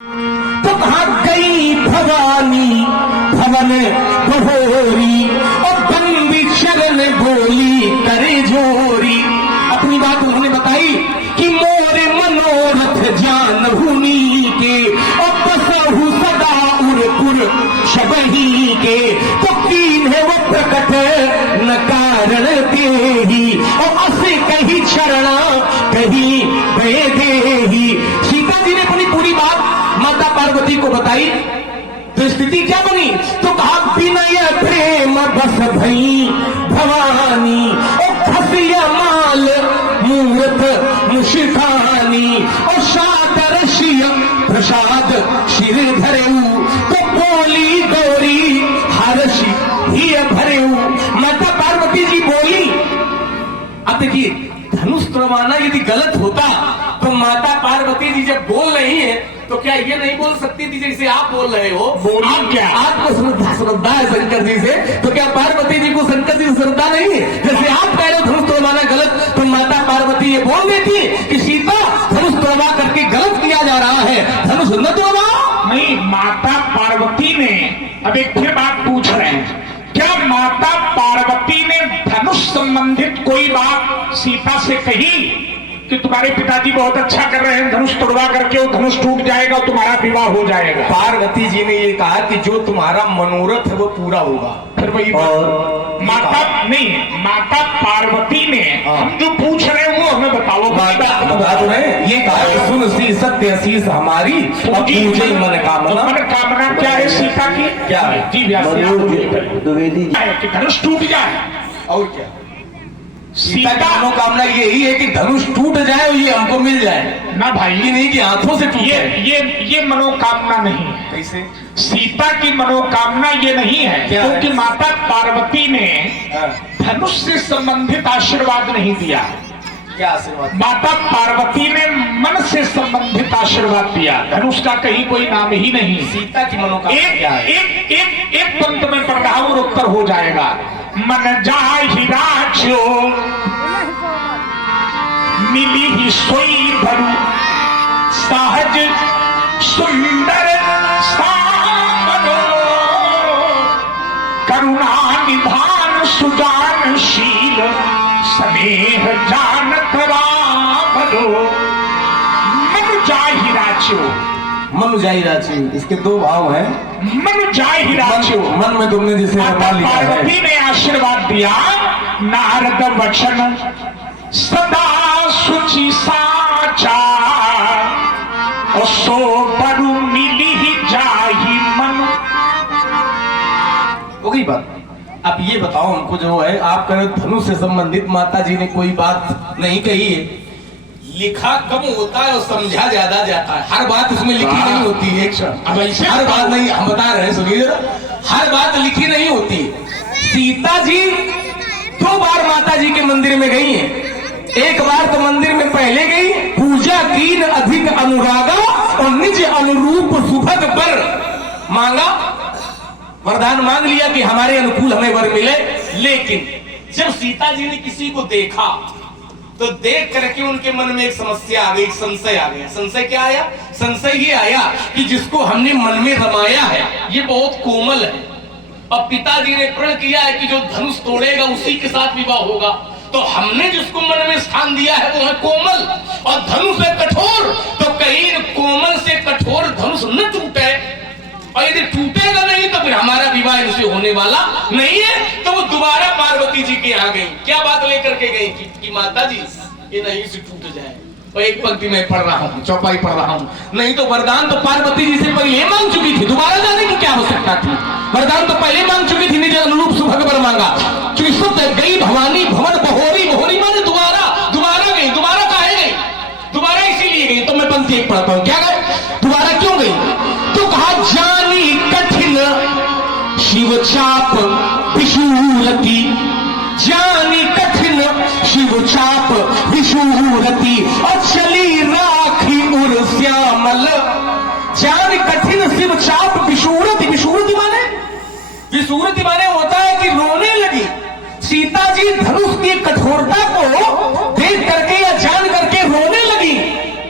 तो कहा गई भवानी भवन बहोरी और बंदी शरण बोली करे जोरी। अपनी बात उन्होंने बताई कि मोरे मनोरथ जान भूमि के और बसहु सदा उरपुर शबही के। तो कीन है वो प्रकट न कारण के ही और असे कहीं शरणा कहीं भय देही। सीता जी ने अपनी पूरी बात माता पार्वती को बताई तो स्थिति क्या बनी? तो कहा विनय प्रेम बस भई भवानी और खसिया माल मूर्त मुशिखानी और सादर शिय प्रसाद शिर धरेऊ। तो बोली गौरी हर्षि ही भरेऊ। माता पार्वती जी बोली। अब देखिए धनुष तोड़वाना यदि गलत होता तो माता पार्वती जी जब बोल रही है तो क्या ये नहीं बोल सकती थी जैसे आप बोल रहे हो? आप क्या आपको श्रद्धा है शंकर जी से, तो क्या पार्वती जी को शंकर जी से श्रद्धा नहीं है? जैसे आप कह रहे हो धनुष तोड़वाना गलत, तो माता पार्वती ये बोल देती कि सीता धनुष तोड़वा करके गलत किया जा रहा है, धनुष न तोड़वाओ। नहीं, माता पार्वती ने अब एक फिर बात पूछ रहे हैं, क्या माता पार्वती ने धनुष संबंधित कोई बात सीता से कही कि तुम्हारे पिताजी बहुत अच्छा कर रहे हैं, धनुष तोड़वा करके वो धनुष टूट जाएगा और तुम्हारा विवाह हो जाएगा? पार्वती जी ने ये कहा कि जो तुम्हारा मनोरथ है वो पूरा होगा। फिर वही माता नहीं, माता पार्वती ने हम जो पूछ रहे हैं वो हमें बताओ। ये कहा सुन सी सत्य शीष हमारी पूजे मन कामना। मन कामना क्या है सीता की? क्या है? जी द्विवेदी जी कि धनुष टूट जाए। और क्या? सीता की मनोकामना यही है कि धनुष टूट जाए और ये हमको मिल जाए ना भाई, ये नहीं कि हाथों से टूटे। ये मनोकामना नहीं है। कैसे? सीता की मनोकामना ये नहीं है क्योंकि माता पार्वती ने धनुष से संबंधित आशीर्वाद नहीं दिया। क्या आशीर्वाद? माता पार्वती ने मन से संबंधित आशीर्वाद दिया, धनुष का कहीं कोई नाम ही नहीं। सीता की मनोकामना क्या है? एक पंत में पढ़ रहा और उत्तर हो जाएगा। मन जाहि राजो मिली ही सोई भरू सहज सुंदर सामरो करुणा निधान सुजानशील स्नेह जानत रामरो। मन जाहि राजो, मनु जाहि राची, इसके दो भाव हैं। मन जाहि राजो, मन में तुमने जिसे माता पार्वती ने आशीर्वाद दिया, नारद वचन सदा सुचि साचा और सो बरु मिली ही जाहि मन। हो गई बात। अब ये बताओ हमको, जो है आप कह रहे हो धनुष से संबंधित माता जी ने कोई बात नहीं कही है। लिखा कम होता है और समझा ज्यादा जाता है। हर बात उसमें लिखी नहीं होती है। हर बात नहीं, हम बता रहे हैं, सुनिए जरा, हर बात लिखी नहीं होती। सीता जी 2 बार माता जी के मंदिर में गई हैं। एक बार तो मंदिर में पहले गई, पूजा की अधिक अनुरागा और निज अनुरूप सुभग पर मांगा, वरदान मांग लिया कि हमारे अनुकूल हमें वर मिले। लेकिन जब सीता जी ने किसी को देखा तो देख करके उनके मन में एक समस्या आ गई, एक संशय आ गया। संशय क्या आया? संशय ये आया कि जिसको हमने मन में रमाया है ये बहुत कोमल है, और पिताजी ने प्रण किया है कि जो धनुष तोड़ेगा उसी के साथ विवाह होगा। तो हमने जिसको मन में स्थान दिया है वो है कोमल, और धनुष है कठोर। तो कहीं कोमल से कठोर धनुष न टूटे, और यदि टूटेगा नहीं तो फिर हमारा विवाह इनसे होने वाला नहीं है। तो वो दोबारा पार्वती जी के यहाँ गई। क्या बात लेकर के गई कि माता जी ये नहीं से टूट जाए। और एक पंक्ति में पढ़ रहा हूँ, चौपाई पढ़ रहा हूँ। नहीं तो वरदान तो पार्वती जी से पहले मांग चुकी थी, दोबारा जाने की क्या आवश्यकता थी? वरदान तो पहले मांग चुकी थी, निज अनुरूप सुभग वर मांगा। क्योंकि शुद्ध गई भवानी भवन बहोरी। बहोरी माने दोबारा गई। दोबारा काहे गई? दोबारा इसीलिए गई। तो मैं पंक्ति एक पढ़ता हूँ। क्या गए? दोबारा क्यों गई? तो कहा जानी कठिन शिव चाप विशूरती, जानी कठिन शिव चाप विशूरती और चली राखी उर श्यामल। जान कठिन शिव चाप विशूरती। विशूरती माने होता है कि रोने लगी। सीता जी धनुष की कठोरता को देख करके या जान करके रोने लगी।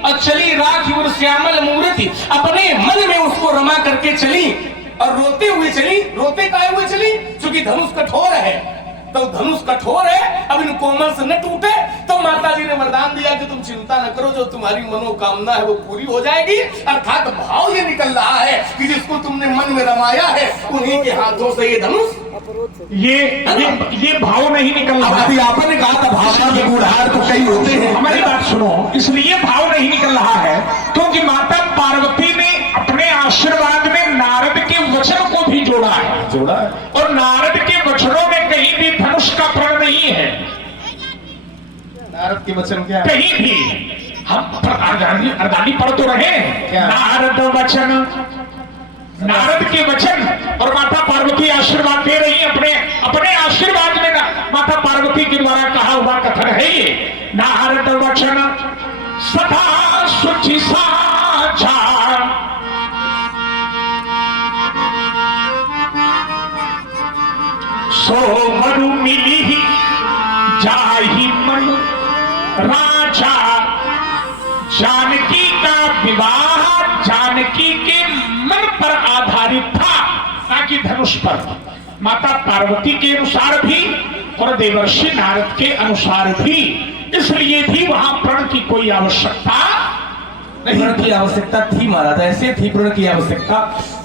और चली राखी उर श्यामल मूर्ति, अपने मन में उसको रमा करके चली और रोते हुए चली। रोते काहे हुए चली? क्योंकि धनुष कठोर है। तो धनुष कठोर है, अब इन कोमल से न टूटे। तो माता जी ने वरदान दिया कि तुम चिंता न करो, जो तुम्हारी मनोकामना है वो पूरी हो जाएगी। अर्थात भाव ये निकल रहा है कि जिसको तुमने मन में रमाया है उन्हीं के हाथों से ये धनुष, ये भाव नहीं निकल रहा। अभी आपने कहा था भावना के गुणहार तो कई होते हैं। हमारी बात सुनो, इसलिए भाव नहीं निकल रहा है क्योंकि माता पार्वती ने अपने आशीर्वाद में नारद के वचन को भी जोड़ा है। और नारद के वचनों में कहीं भी धनुष का प्रण नहीं है। नारद के वचन क्या? कहीं भी हम अर्दानी पढ़ तो रहे हैं, नारद वचन, नारद के वचन। और माता पार्वती आशीर्वाद दे रही है अपने आशीर्वाद में माता पार्वती के द्वारा कहा हुआ कथन है ये, नारद वचन सदा सुचि साझा, सो मरु मिली जाहि मन राजा, जानकी का विवाह जानकी के मन पर आधारित था, ना कि धनुष पर। माता पार्वती के अनुसार भी और देवर्षि नारद के अनुसार भी, इसलिए भी वहां प्रण की कोई आवश्यकता नहीं। प्रण की आवश्यकता थी महाराज, ऐसे थी प्रण की आवश्यकता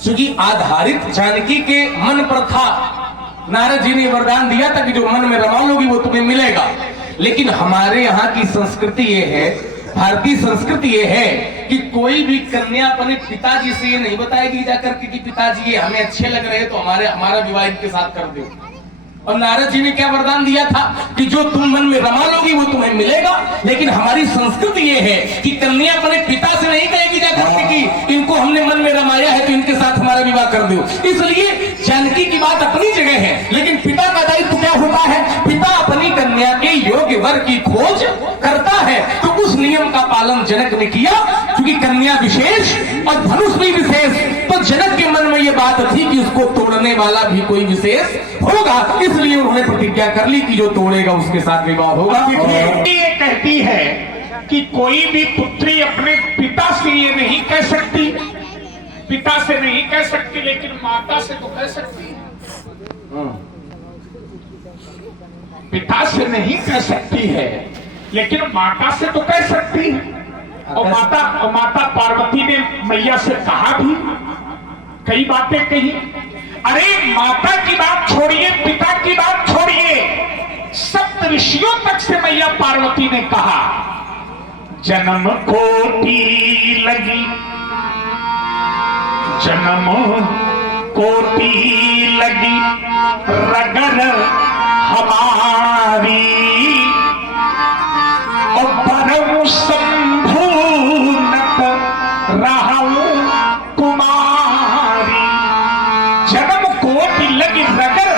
क्योंकि आधारित जानकी के मन पर था। नारद जी ने वरदान दिया था कि जो मन में रमा लोगी वो तुम्हें मिलेगा। लेकिन हमारे यहाँ की संस्कृति ये है, भारतीय संस्कृति ये है कि कोई भी कन्या अपने पिताजी से ये नहीं बताएगी जाकर कि पिताजी ये हमें अच्छे लग रहे हैं तो हमारा विवाह इनके साथ कर दो। और नारद जी ने क्या वरदान दिया था कि जो तुम मन में रमा लोगी वो तुम्हें मिलेगा। लेकिन हमारी संस्कृति ये है कि कन्या अपने पिता से नहीं कहेगी जाकर कि इनको हमने मन में रमाया है तो इनके साथ हमारा विवाह कर दो। इसलिए जानकी की बात अपनी जगह है, लेकिन पिता का दायित्व क्या होता है? पिता अपनी कन्या के योग्य वर की खोज करता है। तो उस नियम का पालन जनक ने किया क्योंकि कन्या विशेष और धनुष भी विशेष। तो जनक के मन में ये बात थी कि उसको तोड़ने वाला भी कोई विशेष होगा, इसलिए उन्होंने प्रतिज्ञा कर ली कि जो तोड़ेगा उसके साथ विवाह होगा। ये कहती है कि कोई भी पुत्री अपने पिता से ये नहीं कह सकती, पिता से नहीं कह सकती, लेकिन माता से तो कह सकती है। पिता से नहीं कह सकती है लेकिन माता से तो कह सकती है। और माता पार्वती ने मैया से कहा भी, कई बातें कही। अरे माता की बात छोड़िए, पिता की बात छोड़िए, सप्त ऋषियों तक से मैया पार्वती ने कहा, जन्म कोटि लगी, जन्म कोटि लगी रगन हमारी, और परम शंभू नत रहूं कुमारी। जन्म कोटि लगी रगन,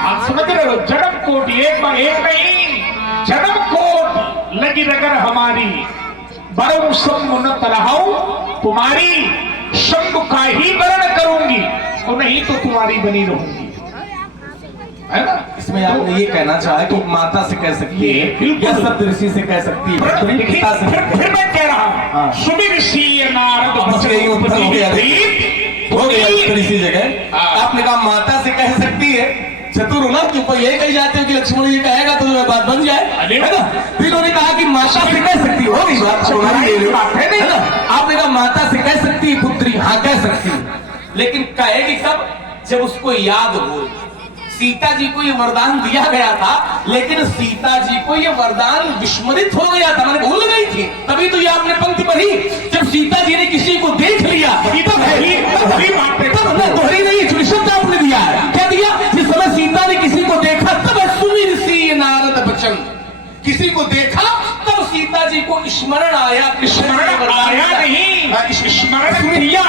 आप समझ रहे हो? जन्म कोटि एक बार एक नहीं, जन्म कोटि लगी रगन हमारी, बरम शंभु नत रहूं कुमारी। शंभु का ही वर्ण करूंगी और नहीं तो तुम्हारी बनी रहूंगी, है ना? इसमें आपने ये कहना चाहा कि माता से कह सकती है या सप्त ऋषि से कह सकती है, पिता से। फिर मैं कह रहा हूं, सुबह ऋषि नारद हो गया उत्तर इसी जगह। आपने कहा माता से कह सकती है, चतुर हो ना, क्यों ये कही जाते हो कि लक्ष्मण जी कहेगा तो बात बन जाए, है ना? फिर उन्होंने कहा कि माता से कह सकती हो, गई बात है ना? आपने कहा माता से कह सकती है पुत्री, हाँ कह सकती है, लेकिन कहेगी कब? जब उसको याद हो। सीता जी को ये वरदान दिया गया था, लेकिन सीता जी को ये वरदान विस्मृत हो गया था, मैंने भूल गई थी। तभी तो ये आपने पंक्ति पढ़ी, जब सीता जी ने किसी को देख लिया दोहरी नहीं, शब्द आपने दिया है। क्या दिया? जिस समय सीता ने किसी को देखा तब सुमिर सी नारद बचन, किसी को देखा तब सीता जी को स्मरण आया। स्मरण आया नहीं, स्मरण किया।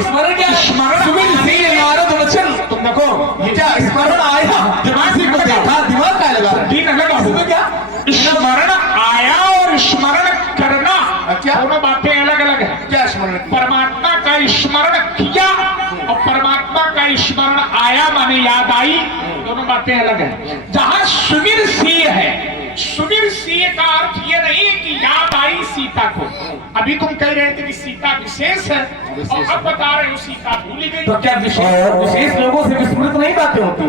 स्मरण क्या? स्मरण सुमिर सी नारद बचन। तुम देखो ये क्या स्मरण आया? दिमाग को देखा, दिमाग का लगा उसमें क्या? स्मरण आया और स्मरण करना क्या दोनों बातें अलग अलग है। क्या स्मरण? परमात्मा का स्मरण किया और परमात्मा का स्मरण आया माने याद आई, दोनों बातें अलग है। जहां सुमिर सी है सुबीर सिंह का अर्थ ये नहीं है कि याद आई सीता को। अभी तुम कह रहे थे कि सीता विशेष है और अब बता रहे हो सीता भूली गई। तो क्या विशेष लोगों से विस्मृत नहीं बातें होती?